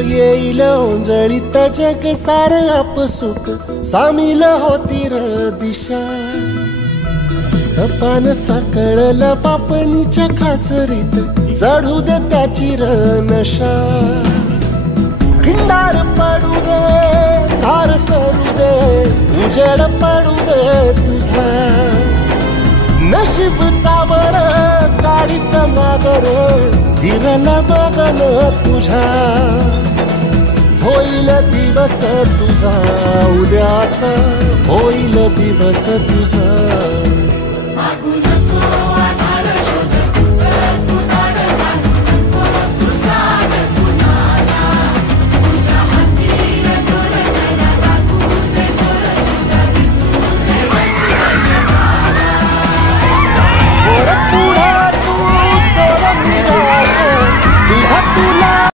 येईल ओंजळीत जग सार आपसुक सामील होती र दिशा सपान साकळल पापणीच्या खाचरीत चढू दे त्याची र नशा खिंडार पडू दे तार सरू दे उजेड पडू दे तुझा नशीब चावर गाडीत मागर हिरल बगन तुझा होईल दिवस तुझा उद्याचा होईल दिवस तुझा मागू नको